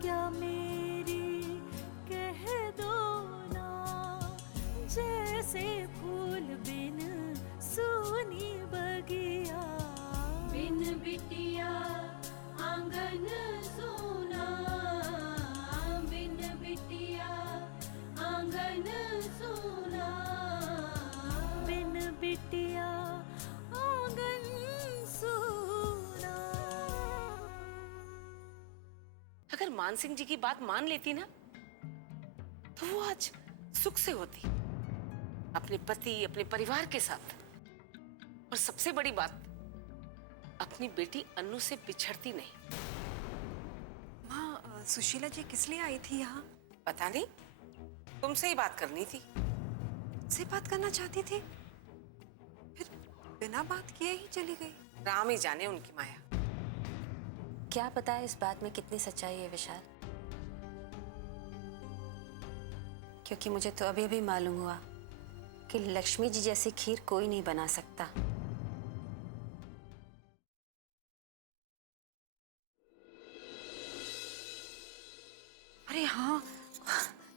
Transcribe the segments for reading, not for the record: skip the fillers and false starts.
क्या मेरी कह दो ना, जैसे फूल बिन सूनी बगिया, बिन बिटिया आंगन सूना, बिन बिटिया आंगन सूना, बिन बिटिया आंगन सूना। अगर मान सिंह जी की बात मान लेती ना तो वो आज सुख से होती, अपने पति अपने परिवार के साथ। और सबसे बड़ी बात, अपनी बेटी अनु से बिछड़ती नहीं। माँ, सुशीला जी किस लिए आई थी यहाँ? पता नहीं, तुमसे ही बात करनी थी। से बात करना चाहती थी, फिर बिना बात किए ही चली गई। राम ही जाने उनकी माया। क्या पता है इस बात में कितनी सच्चाई है विशाल, क्योंकि मुझे तो अभी अभी मालूम हुआ कि लक्ष्मी जी जैसी खीर कोई नहीं बना सकता। अरे हाँ,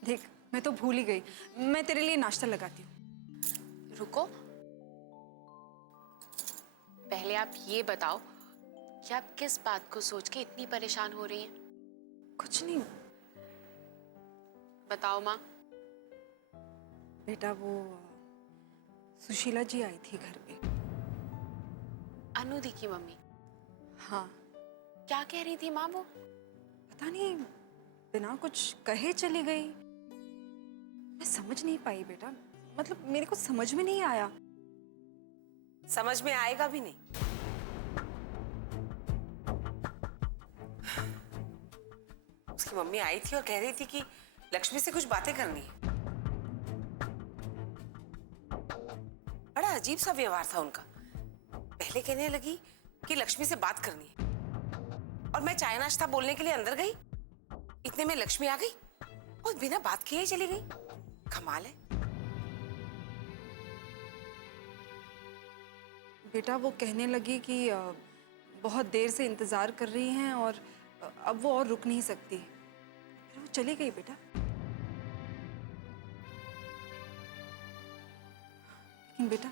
देख मैं तो भूल ही गई, मैं तेरे लिए नाश्ता लगाती हूँ। रुको, पहले आप ये बताओ कि आप किस बात को सोच के इतनी परेशान हो रही हैं? कुछ नहीं बताओ माँ। बेटा, वो सुशीला जी आई थी घर पे। अनु दी की मम्मी? हाँ। क्या कह रही थी माँ वो? पता नहीं, बिना कुछ कहे चली गई। मैं समझ नहीं पाई बेटा, मतलब मेरे को समझ में नहीं आया। समझ में आएगा भी नहीं। उसकी मम्मी आई थी और कह रही थी कि लक्ष्मी से कुछ बातें करनी है। बड़ा अजीब सा व्यवहार था उनका। पहले कहने लगी कि लक्ष्मी से बात करनी है, और मैं चाय नाश्ता बोलने के लिए अंदर गई, इतने में लक्ष्मी आ गई और बिना बात किए ही चली गई। कमाल है। बेटा, वो कहने लगी कि बहुत देर से इंतजार कर रही हैं और अब वो और रुक नहीं सकती, फिर वो चली गई बेटा। लेकिन बेटा,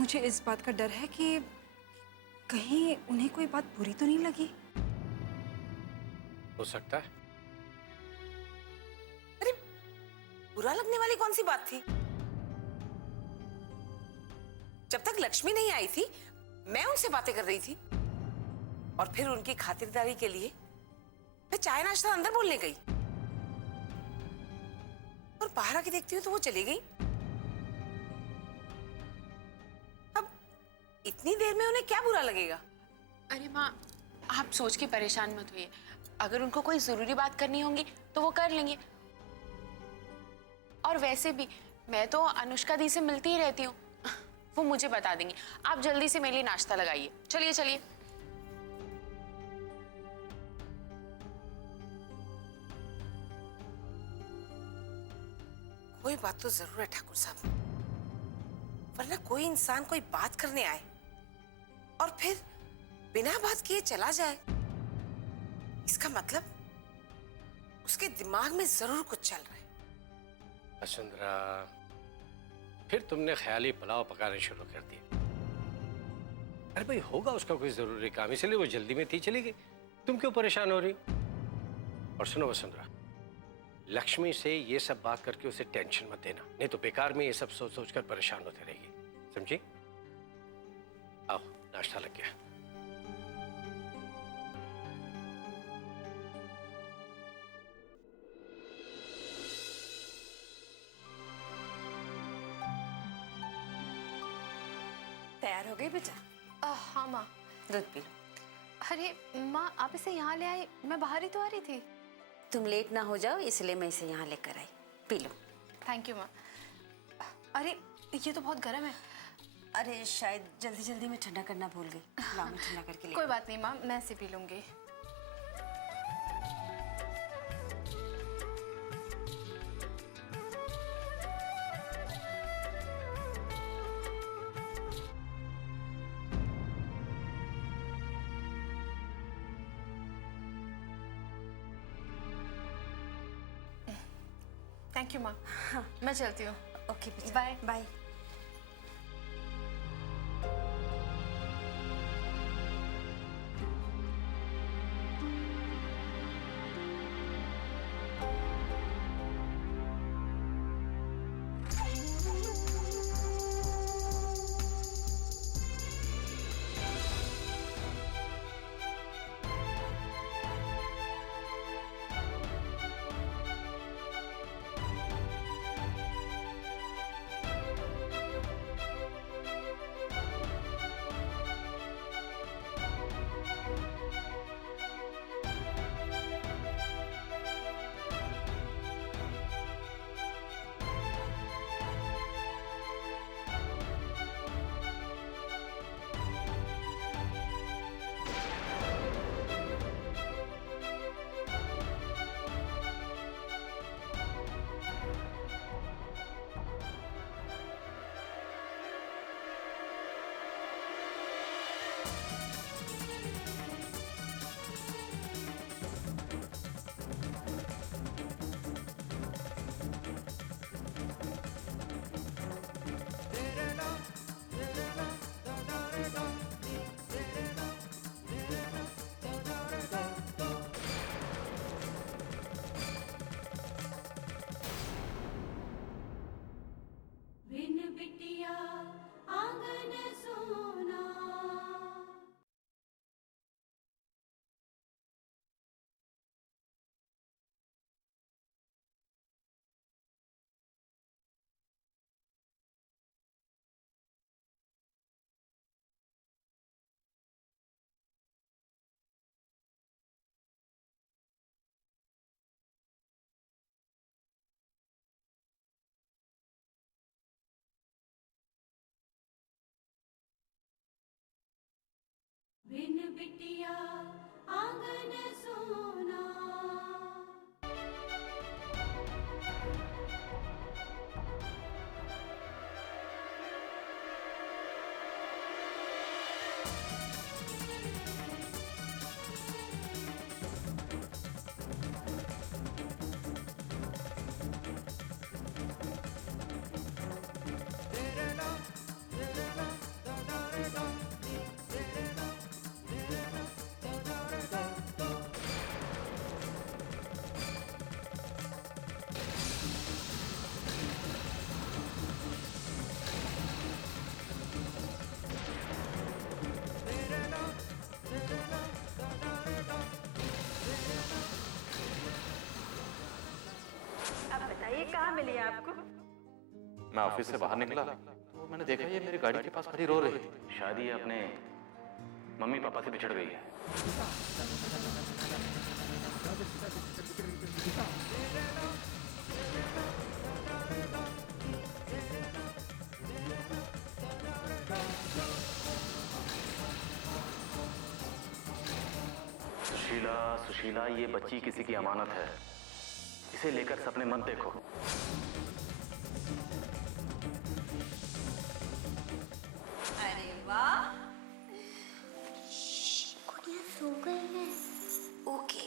मुझे इस बात का डर है कि कहीं उन्हें कोई बात बुरी तो नहीं लगी। हो सकता है। अरे, बुरा लगने वाली कौन सी बात थी? जब तक लक्ष्मी नहीं आई थी मैं उनसे बातें कर रही थी, और फिर उनकी खातिरदारी के लिए मैं चाय नाश्ता अंदर बोलने गई, और बाहर आके देखती हूँ तो वो चली गई। अब इतनी देर में उन्हें क्या बुरा लगेगा? अरे माँ, आप सोच के परेशान मत होइए। अगर उनको कोई जरूरी बात करनी होगी तो वो कर लेंगे। और वैसे भी मैं तो अनुष्का दी से मिलती ही रहती हूँ, वो मुझे बता देंगी। आप जल्दी से मेरे लिए नाश्ता लगाइए। चलिए चलिए। कोई बात तो जरूर है ठाकुर साहब, वरना कोई इंसान कोई बात करने आए और फिर बिना बात किए चला जाए, इसका मतलब उसके दिमाग में जरूर कुछ चल रहा है। वसुंधरा, फिर तुमने ख्याली पुलाव पकाने शुरू कर दिए। अरे भाई, होगा उसका कोई जरूरी काम, इसलिए वो जल्दी में थी, चली गई। तुम क्यों परेशान हो रही? और सुनो वसुंधरा, लक्ष्मी से ये सब बात करके उसे टेंशन मत देना, नहीं तो बेकार में ये सब सोच सोच कर परेशान होते रहिए, समझी? आओ, नाश्ता लग गया। तैयार हो गई बेटा? हाँ माँ। दूध पी लो। अरे माँ, आप इसे यहाँ ले आई, मैं बाहर ही तो आ रही थी। तुम लेट ना हो जाओ इसलिए मैं इसे यहाँ लेकर आई, पी लो। थैंक यू माँ। अरे ये तो बहुत गर्म है। अरे शायद जल्दी जल्दी में ठंडा करना भूल गई, लाओ मैं ठंडा करके ले। कोई बात नहीं माँ, मैं इसे पी लूंगी। थैंक यू माँ। मैं चलती हूँ। ओके बेटा, बाय। बाय। बिन बिटिया आंगन सोना। बिन बिटिया आंगन सोना। कहाँ मिली आपको? मैं ऑफिस से बाहर निकला तो मैंने देखा ये मेरी गाड़ी के पास खड़ी रो रही थी। शायद ये अपने मम्मी पापा से बिछड़ गई है। सुशीला, सुशीला, ये बच्ची किसी की अमानत है, इसे लेकर सपने मत देखो। अरे वाह, गुड़िया सो गई है। ओके,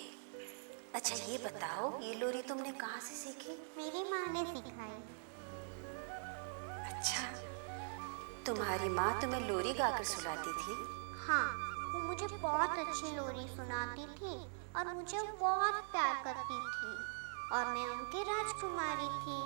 अच्छा ये बताओ, ये लोरी तुमने कहाँ से सीखी? मेरी माँ ने सिखाई। अच्छा, तुम्हारी माँ तुम्हें लोरी गाकर सुलाती थी? हाँ, वो मुझे बहुत अच्छी लोरी सुनाती थी और मुझे बहुत प्यार करती थी और मैं उनकी राजकुमारी थी।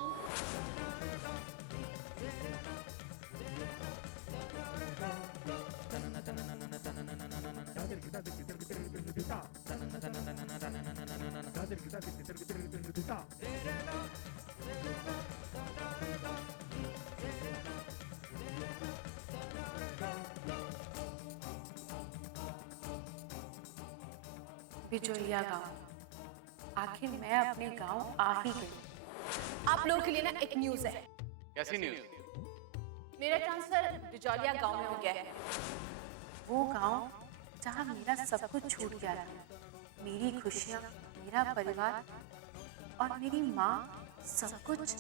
बिचौलिया गांव, आखिर मैं अपने गांव आ ही गई। आप लोगों के लिए ना एक न्यूज़ है। कैसी न्यूज़? मेरा ट्रांसफर बिचौलिया गांव में हो गया है। वो गांव जहां मेरा सब कुछ छूट गया था, मेरी खुशियां, मेरा परिवार और मेरी माँ, सब कुछ।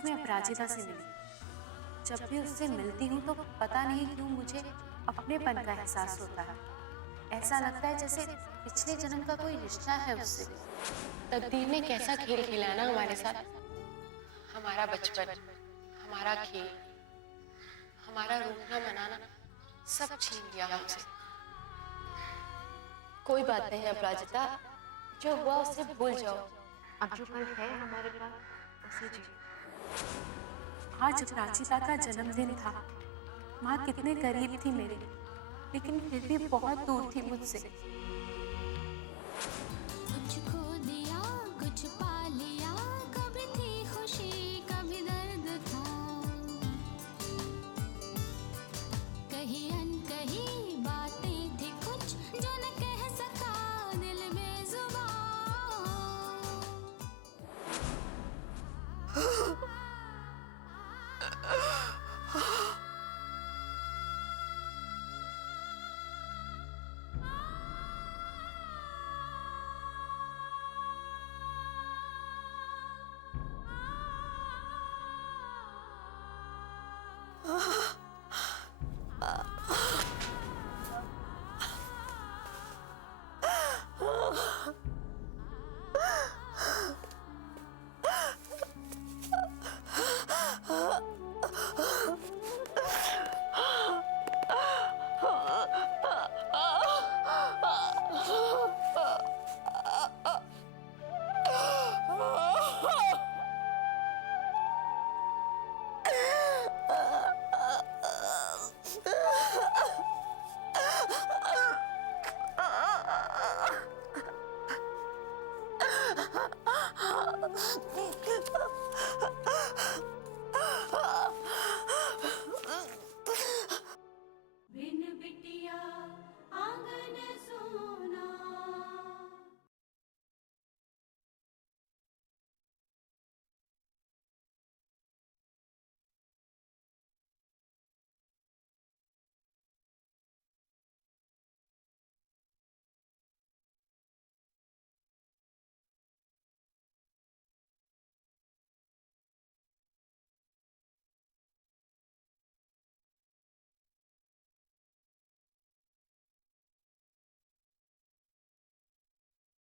आज मैं अपराजिता से मिली। जब भी उससे मिलती हूँ तो पता नहीं क्यों मुझे अपनेपन का एहसास होता है। ऐसा लगता है जैसे पिछले जन्म का कोई रिश्ता है उससे। तकदीर ने कैसा खेल खेला ना हमारे साथ। हमारा बचपन, हमारा खेल, हमारा रूठना मनाना सब छीन लिया हमसे। कोई बात नहीं अपराजिता, जो हुआ उससे भूल जाओ। अब जो कल है हमारे पास उसे जियो। आज अपराजिता का जन्मदिन था। माँ कितने करीब थी मेरे, लेकिन फिर भी बहुत दूर थी मुझसे। कुछ खो दिया कुछ पा लिया, कभी थी खुशी कभी दर्द था, कहीं अनकही बातें थी कुछ जो न कह सका दिल बेजुबान। बिन बिटिया आंगन सोना।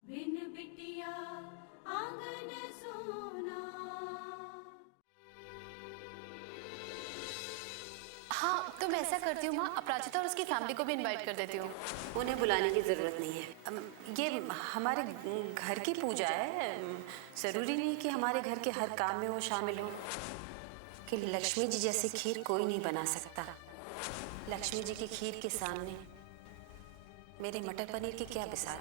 बिन बिटिया आंगन सोना। हाँ तो मैं ऐसा करती हूँ माँ, अपराजिता और उसकी फैमिली को भी इनवाइट कर देती हूँ। उन्हें बुलाने की जरूरत नहीं है। ये हमारे घर की पूजा है। जरूरी नहीं कि हमारे घर के हर काम में वो शामिल हो। कि लक्ष्मी जी जैसी खीर कोई नहीं बना सकता। लक्ष्मी जी की खीर के सामने मेरे मटर पनीर की क्या बिसार।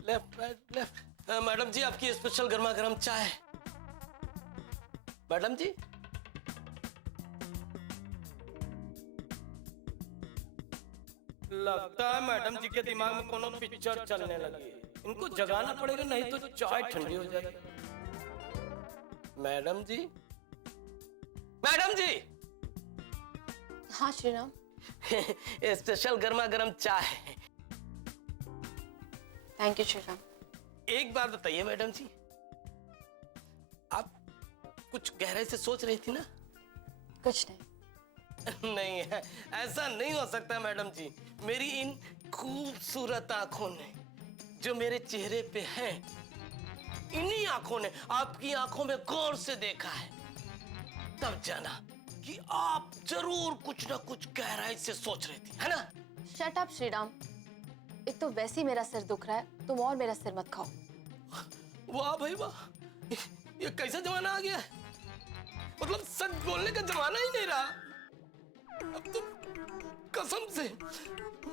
Left right left. मैडम जी आपकी स्पेशल गर्मा गर्म चाय। मैडम जी लगता है मैडम जी के दिमाग में कोनो पिक्चर चलने लगी है। इनको जगाना पड़ेगा नहीं तो चाय ठंडी हो जाएगी। मैडम जी मैडम जी हाँ श्रीराम। स्पेशल गर्मा गर्म चाय। Thank you Shriram. एक बात बताइए मैडम जी, आप कुछ गहराई से सोच रही थी ना? कुछ नहीं। नहीं है, ऐसा नहीं हो सकता मैडम जी। मेरी इन खूबसूरत आंखों ने जो मेरे चेहरे पे है, इन्हीं आंखों ने आपकी आंखों में गौर से देखा है, तब जाना कि आप जरूर कुछ ना कुछ गहराई से सोच रही थी, है ना? Shut up Shriram. एक तो वैसे ही मेरा सिर दुख रहा है, तुम और मेरा सिर मत खाओ। वाह भाई वाह, ये कैसा जमाना आ गया है? मतलब सच बोलने का जमाना ही नहीं रहा। अब तो कसम से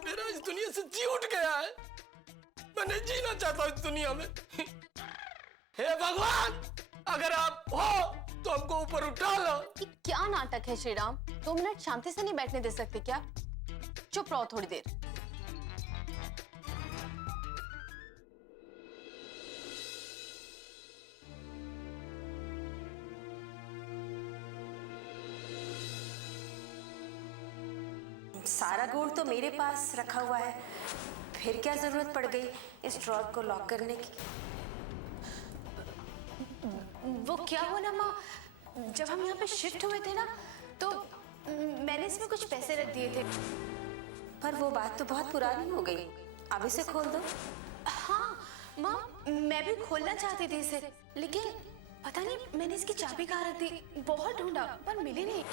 मेरा इस दुनिया से जी उठ गया है। मैं नहीं जीना चाहता इस दुनिया में। हे भगवान, अगर आप हो तो हमको ऊपर उठा लो। ये क्या नाटक है श्रीराम? 2 मिनट शांति से नहीं बैठने दे सकते क्या? चुप रहो थोड़ी देर। सारा गुण तो मेरे पास रखा हुआ है, फिर क्या जरूरत पड़ गई इस ड्रॉर को लॉक करने की? वो क्या हुआ ना माँ, जब हम यहाँ पे शिफ्ट हुए थे ना तो मैंने इसमें कुछ पैसे रख दिए थे। पर वो बात तो बहुत पुरानी हो गई, अब इसे खोल दो। हाँ माँ, मैं भी खोलना चाहती थी इसे, लेकिन पता नहीं मैंने इसकी चाबी कहाँ रख दी। बहुत ढूंढा पर मिली नहीं।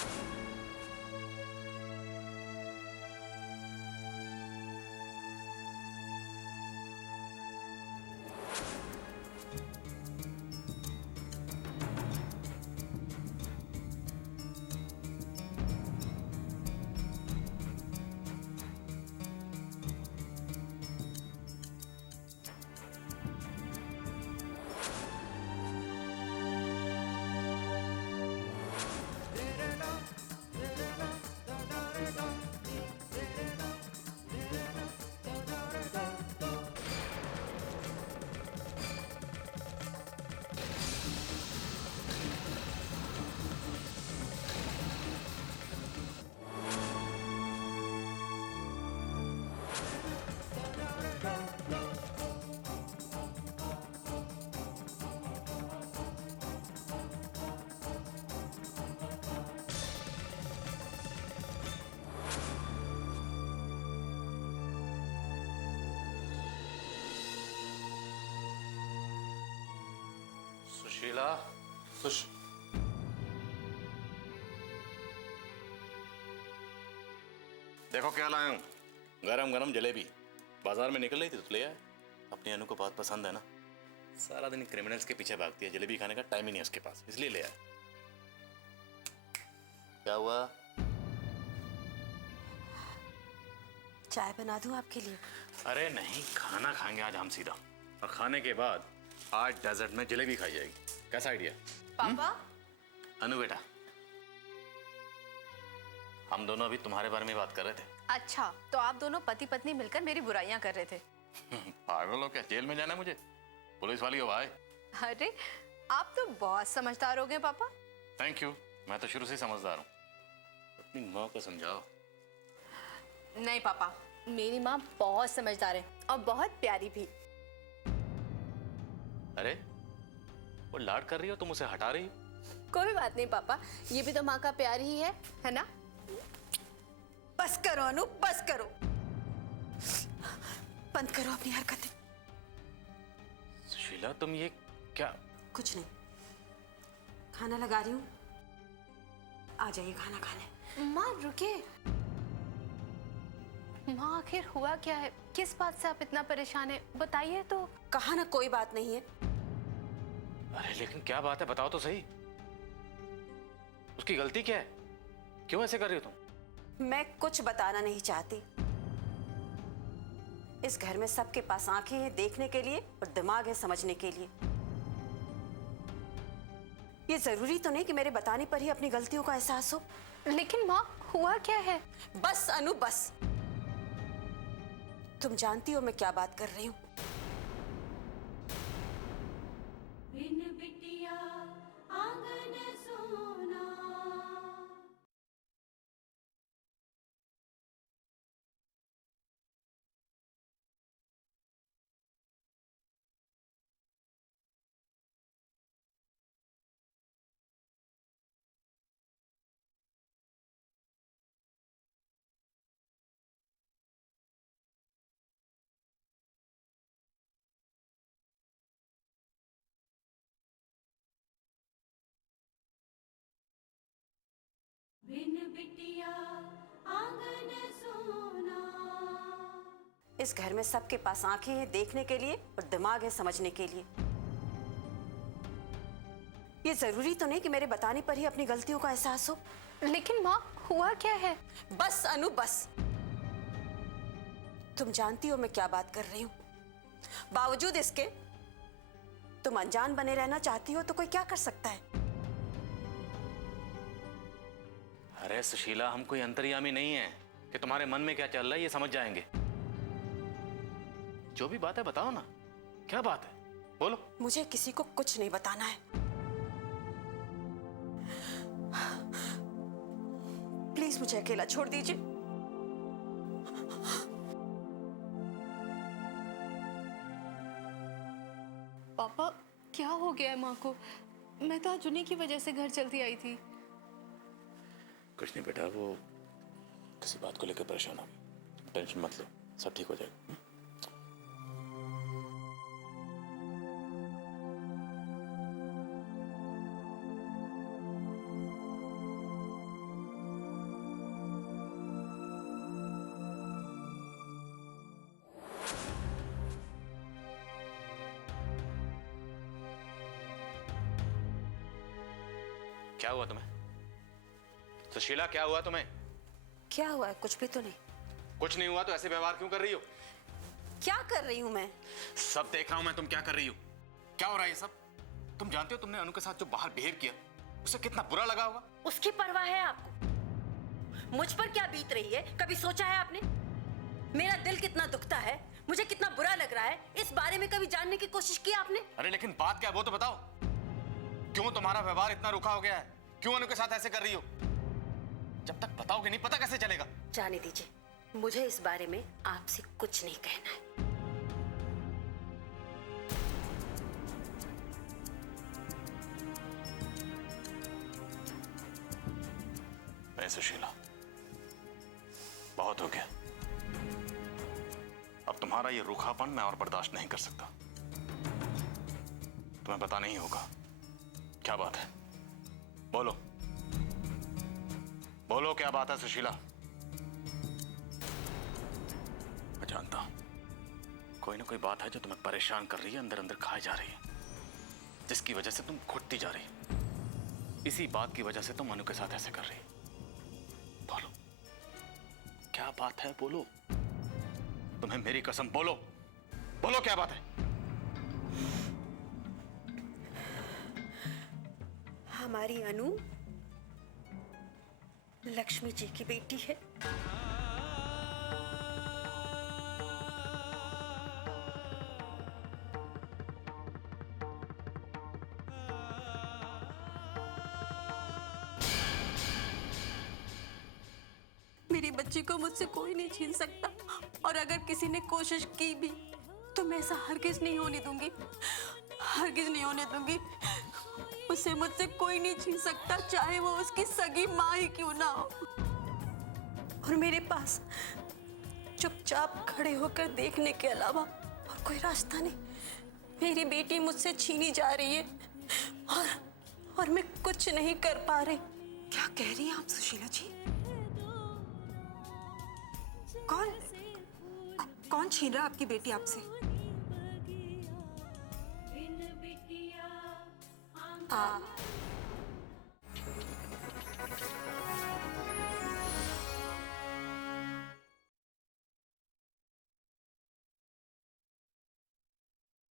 सुशीला, देखो क्या लाया हूँ, गरम गरम जलेबी। बाजार में निकल रही थी तो ले आए। अपनी अनु को बहुत पसंद है ना, सारा दिन क्रिमिनल्स के पीछे भागती है, जलेबी खाने का टाइम ही नहीं है उसके पास, इसलिए ले आए। क्या हुआ? चाय बना दूं आपके लिए? अरे नहीं, खाना खाएंगे आज हम सीधा, और खाने के बाद आज डेजर्ट में जलेबी खाई जाएगी। कैसा आइडिया? पापा? अनु बेटा, हम दोनों अभी तुम्हारे बारे में बात कर रहे थे। अच्छा, तो आप दोनों पति पत्नी मिलकर मेरी बुराइयां कर रहे थे? पागल हो क्या? जेल में जाना है मुझे? पुलिस वाली हो भाई। अरे आप तो बहुत समझदार हो गए पापा। थैंक यू, मैं तो शुरू से समझदार हूँ। अपनी माँ को समझाओ। नहीं पापा, मेरी माँ बहुत समझदार है और बहुत प्यारी भी। अरे वो लाड कर रही हो, तुम उसे हटा रही हो। कोई बात नहीं पापा, ये भी तो माँ का प्यार ही है ना? बस करो अनु, बस करो, बंद करो अपनी हरकतें। सुशीला तुम ये क्या? कुछ नहीं, खाना लगा रही हूँ, आ जाइए खाना खाने। माँ रुकिए। माँ आखिर हुआ क्या है? किस बात से आप इतना परेशान हैं? बताइए तो। कहा ना कोई बात नहीं है। अरे लेकिन क्या बात है, बताओ तो सही। उसकी गलती क्या है? क्यों ऐसे कर रही हो तुम? मैं कुछ बताना नहीं चाहती। इस घर में सबके पास आंखें हैं देखने के लिए और दिमाग है समझने के लिए। ये जरूरी तो नहीं कि मेरे बताने पर ही अपनी गलतियों का एहसास हो। लेकिन माँ हुआ क्या है? बस अनु बस, तुम जानती हो मैं क्या बात कर रही हूँ। इस घर में सबके पास आंखें हैं देखने के लिए और दिमाग है समझने के लिए। ये जरूरी तो नहीं कि मेरे बताने पर ही अपनी गलतियों का एहसास हो। लेकिन माँ हुआ क्या है? बस अनु बस, तुम जानती हो मैं क्या बात कर रही हूँ। बावजूद इसके तुम अनजान बने रहना चाहती हो तो कोई क्या कर सकता है। अरे सुशीला, हम कोई अंतर्यामी नहीं है कि तुम्हारे मन में क्या चल रहा है ये समझ जाएंगे। जो भी बात है बताओ ना, क्या बात है, बोलो। मुझे किसी को कुछ नहीं बताना है। प्लीज मुझे अकेला छोड़ दीजिए। क्या हो गया है माँ को? मैं तो आज उन्हीं की वजह से घर चलती आई थी। कुछ नहीं बेटा, वो किसी बात को लेकर परेशान हो, टेंशन मत लो, सब ठीक हो जाएगा। क्या हुआ तुम्हें सुशीला? क्या हुआ तुम्हें? क्या हुआ है? कुछ भी तो नहीं। कुछ नहीं हुआ तो ऐसे व्यवहार क्यों कर रही हो? क्या कर रही हूँ मैं? सब देख रहा हूं मैं, तुम क्या कर रही हो? क्या हो रहा है ये सब? तुम जानते हो तुमने अनु के साथ जो बाहर बिहेव किया, उसे कितना बुरा लगा होगा? उसकी परवाह है आपको? मुझ पर क्या बीत रही है, कभी सोचा है आपने? मेरा दिल कितना दुखता है, मुझे कितना बुरा लग रहा है, इस बारे में कभी जानने की कोशिश की आपने? अरे लेकिन बात क्या है वो तो बताओ। क्यों तुम्हारा व्यवहार इतना रुखा हो गया है? क्यों अनु के साथ ऐसे कर रही हो? जब तक बताओगे नहीं पता कैसे चलेगा? जाने दीजिए, मुझे इस बारे में आपसे कुछ नहीं कहना है। नहीं सुशीला, बहुत हो गया। अब तुम्हारा ये रूखापन मैं और बर्दाश्त नहीं कर सकता। तुम्हें बताना ही होगा क्या बात है। बोलो बोलो, क्या बात है सुशीला? मैं जानता हूं कोई ना कोई बात है जो तुम्हें परेशान कर रही है, अंदर अंदर खाई जा रही है, जिसकी वजह से तुम घुटती जा रही। इसी बात की वजह से तुम अनु के साथ ऐसे कर रही। बोलो क्या बात है? बोलो, तुम्हें मेरी कसम, बोलो बोलो क्या बात है? हमारी अनु लक्ष्मी जी की बेटी है। मेरी बच्ची को मुझसे कोई नहीं छीन सकता, और अगर किसी ने कोशिश की भी तो मैं ऐसा हरगिज नहीं होने दूंगी, हरगिज नहीं होने दूंगी। उसे मुझसे कोई नहीं छीन सकता, चाहे वो उसकी सगी माँ ही क्यों ना हो। और मेरे पास चुपचाप खड़े होकर देखने के अलावा और कोई रास्ता नहीं। मेरी बेटी मुझसे छीनी जा रही है और मैं कुछ नहीं कर पा रही। क्या कह रही हैं आप सुशीला जी? कौन छीन रहा आपकी बेटी आपसे?